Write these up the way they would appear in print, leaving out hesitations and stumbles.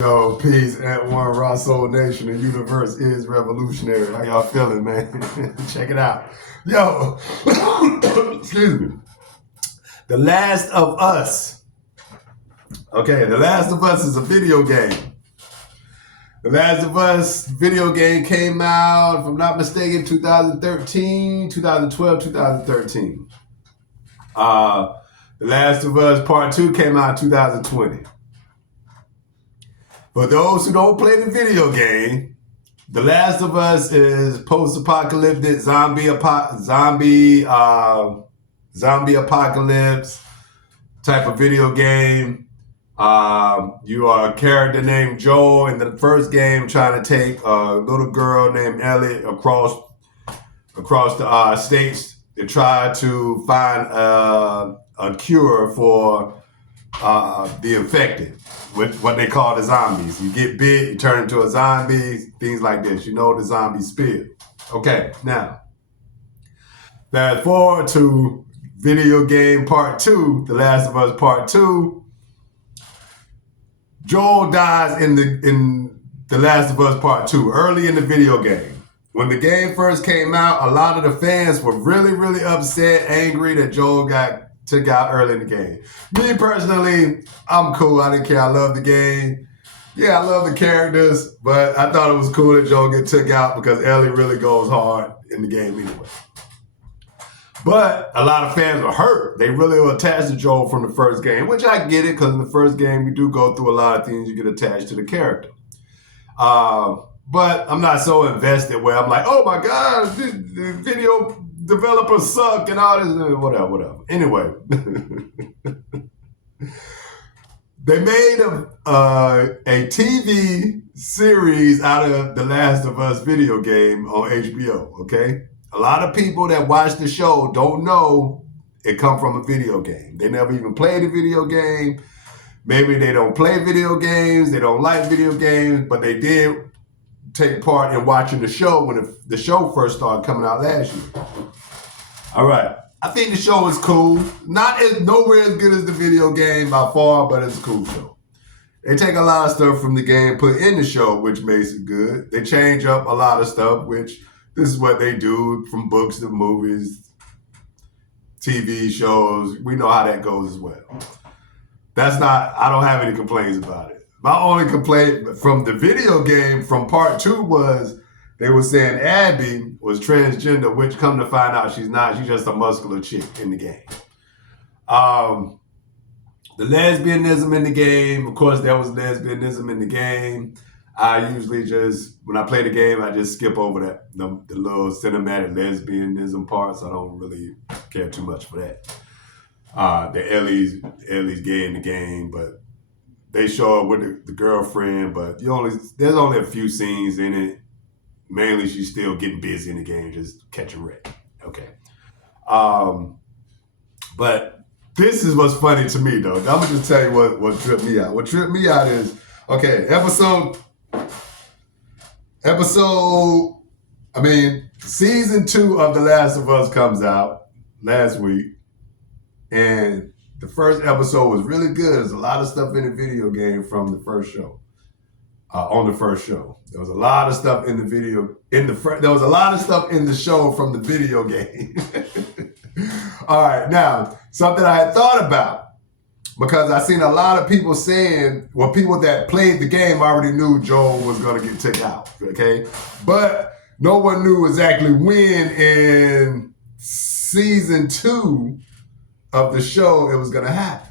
Yo, peace at one raw soul nation. The universe is revolutionary. How y'all feeling, man? Check it out. Yo, excuse me. The Last of Us. Okay, The Last of Us is a video game. The Last of Us video game came out, if I'm not mistaken, 2013, 2012, 2013. The Last of Us Part 2 came out in 2020. For those who don't play the video game, The Last of Us is post-apocalyptic zombie apocalypse type of video game. You are a character named Joel in the first game trying to take a little girl named Ellie across the states to try to find a cure for the infected, what they call the zombies. You get bit, you turn into a zombie, things like this. You know the zombie spirit. Okay, now, fast forward to video game part 2, The Last of Us Part 2. Joel dies in The Last of Us Part 2, early in the video game. When the game first came out, a lot of the fans were really, really upset, angry that Joel took out early in the game. Me personally, I'm cool. I didn't care. I love the game. Yeah, I love the characters, but I thought it was cool that Joel get took out because Ellie really goes hard in the game anyway. But a lot of fans were hurt. They really were attached to Joel from the first game, which I get it because in the first game you do go through a lot of things. You get attached to the character. But I'm not so invested where I'm like, oh my God, the video developers suck and all this, whatever. Anyway, they made a TV series out of The Last of Us video game on HBO, okay? A lot of people that watch the show don't know it come from a video game. They never even played a video game. Maybe they don't play video games. They don't like video games, but they did take part in watching the show when the show first started coming out last year. All right. I think the show is cool. Nowhere as good as the video game by far, but it's a cool show. They take a lot of stuff from the game, put in the show, which makes it good. They change up a lot of stuff, which this is what they do from books to movies, TV shows. We know how that goes as well. I don't have any complaints about it. My only complaint from the video game from part 2 was they were saying Abby was transgender, which come to find out she's not. She's just a muscular chick in the game. The lesbianism in the game, of course, there was lesbianism in the game. I usually when I play the game, I just skip over the little cinematic lesbianism parts. I don't really care too much for that. The Ellie's gay in the game, but they show up with the girlfriend, but there's only a few scenes in it. Mainly, she's still getting busy in the game, just catching wreck. Okay. But this is what's funny to me, though. I'm going to just tell you what tripped me out. What tripped me out is, okay, season 2 of The Last of Us comes out last week. And the first episode was really good. There's a lot of stuff in the video game from the first show. On the first show, there was a lot of stuff in the video. There was a lot of stuff in the show from the video game. All right, now something I had thought about because I seen a lot of people saying, well, people that played the game already knew Joel was going to get taken out. Okay, but no one knew exactly when in season 2 of the show it was going to happen.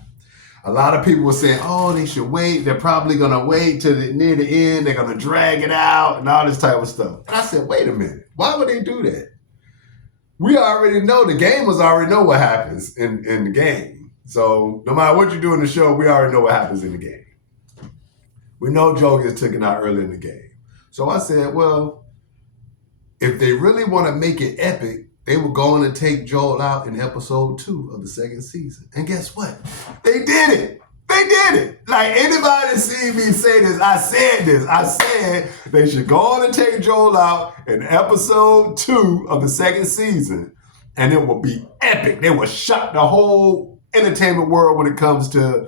A lot of people were saying, oh, they should wait. They're probably going to wait till near the end. They're going to drag it out and all this type of stuff. And I said, wait a minute. Why would they do that? We already know. The gamers already know what happens in the game. So no matter what you do in the show, we already know what happens in the game. We know Joel gets taken out early in the game. So I said, well, if they really want to make it epic, they were going to take Joel out in episode 2 of the second season. And guess what? They did it. They did it. Like anybody see me say this, I said this. I said they should go on and take Joel out in episode 2 of the second season. And it will be epic. They will shock the whole entertainment world when it comes to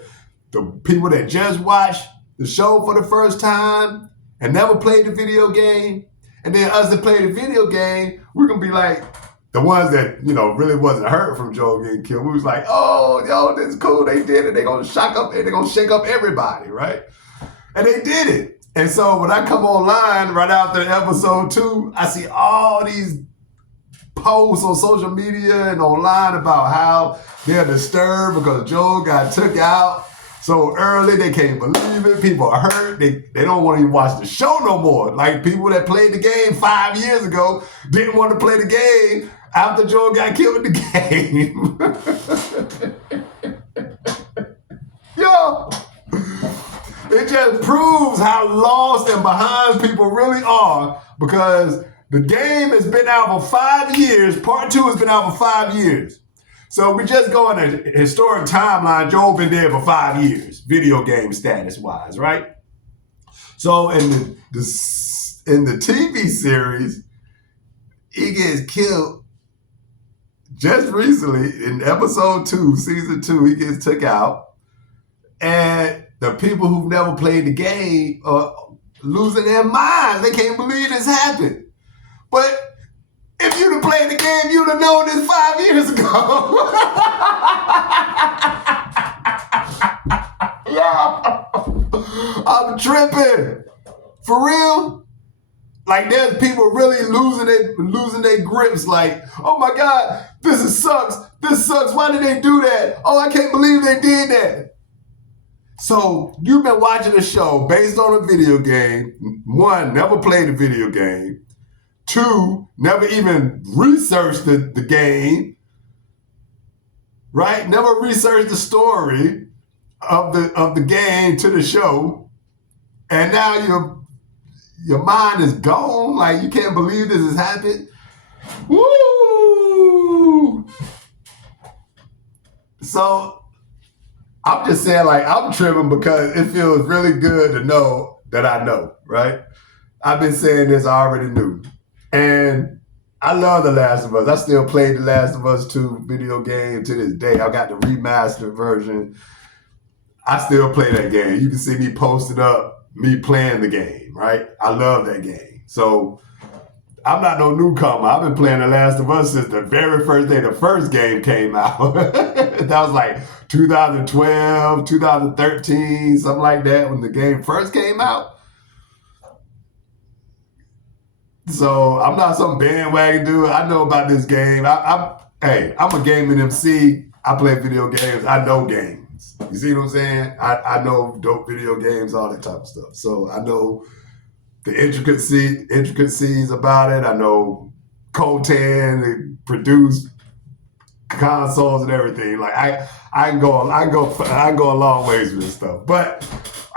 the people that just watch the show for the first time and never played the video game, and then us that played the video game, we're gonna be like the ones that, you know, really wasn't hurt from Joel getting killed. We was like, oh, yo, this is cool. They did it. They're gonna shake up everybody, right? And they did it. And so when I come online right after episode 2, I see all these posts on social media and online about how they're disturbed because Joel got took out so early. They can't believe it. People are hurt. They don't want to even watch the show no more. Like people that played the game 5 years ago didn't want to play the game after Joel got killed in the game. Yo, it just proves how lost and behind people really are, because the game has been out for 5 years. Part 2 has been out for 5 years. So we just go on a historic timeline. Joel been dead for 5 years, video game status wise, right? So in the TV series, he gets killed just recently in episode 2, season 2. He gets took out, and the people who've never played the game are losing their minds. They can't believe this happened. But if you'd have played the game, you'd have known this 5 years ago. Yeah, I'm tripping. For real? Like there's people really losing their grips. Like, oh my God, this sucks. This sucks. Why did they do that? Oh, I can't believe they did that. So you've been watching a show based on a video game. 1, never played a video game. 2, never even researched the game, right? Never researched the story of the game to the show, and now your mind is gone. Like you can't believe this has happened. Woo! So I'm just saying, like, I'm tripping because it feels really good to know that I know, right? I've been saying this, I already knew. And I love The Last of Us. I still play The Last of Us 2 video game to this day. I got the remastered version. I still play that game. You can see me posted up, me playing the game, right? I love that game. So I'm not no newcomer. I've been playing The Last of Us since the very first day the first game came out. That was like 2012, 2013, something like that when the game first came out. So I'm not some bandwagon dude. I know about this game. I'm a gaming MC. I play video games. I know games. You see what I'm saying? I know dope video games, all that type of stuff. So I know the intricacies about it. I know Cotan, they produce consoles and everything. Like I can go a long ways with this stuff. But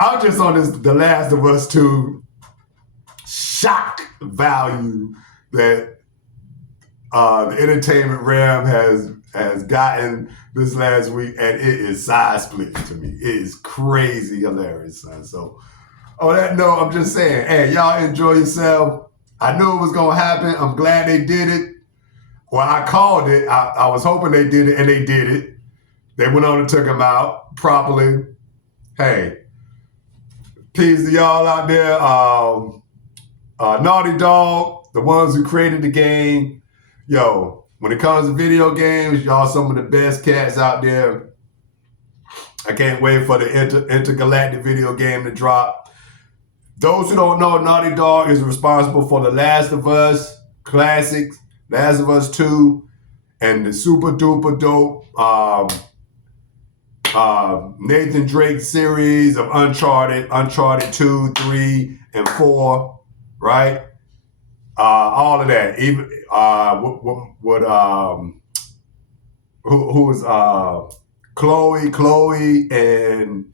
I'm just on this The Last of Us 2 shock value that the entertainment realm has gotten this last week, and it is side splitting to me. It is crazy hilarious, son. So on that note, I'm just saying, hey, y'all enjoy yourself. I knew it was gonna happen. I'm glad they did it. Well, I called it. I was hoping they did it, and they did it. They went on and took him out properly. Hey, peace to y'all out there. Naughty Dog, the ones who created the game. Yo, when it comes to video games, y'all some of the best cats out there. I can't wait for the intergalactic video game to drop. Those who don't know, Naughty Dog is responsible for The Last of Us classics, Last of Us 2, and the super duper dope Nathan Drake series of Uncharted 2, 3, and 4. Right, all of that. Even who was Chloe and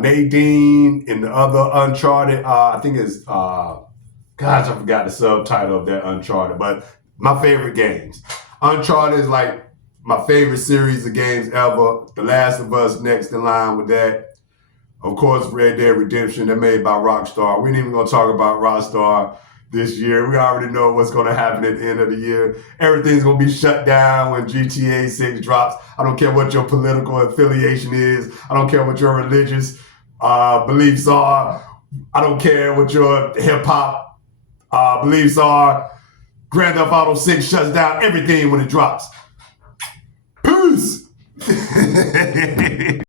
Nadine in the other Uncharted. I think it's gosh, I forgot the subtitle of that Uncharted. But my favorite games, Uncharted is like my favorite series of games ever. The Last of Us next in line with that. Of course, Red Dead Redemption, they're made by Rockstar. We ain't even going to talk about Rockstar this year. We already know what's going to happen at the end of the year. Everything's going to be shut down when GTA 6 drops. I don't care what your political affiliation is. I don't care what your religious beliefs are. I don't care what your hip hop beliefs are. Grand Theft Auto 6 shuts down everything when it drops. Peace.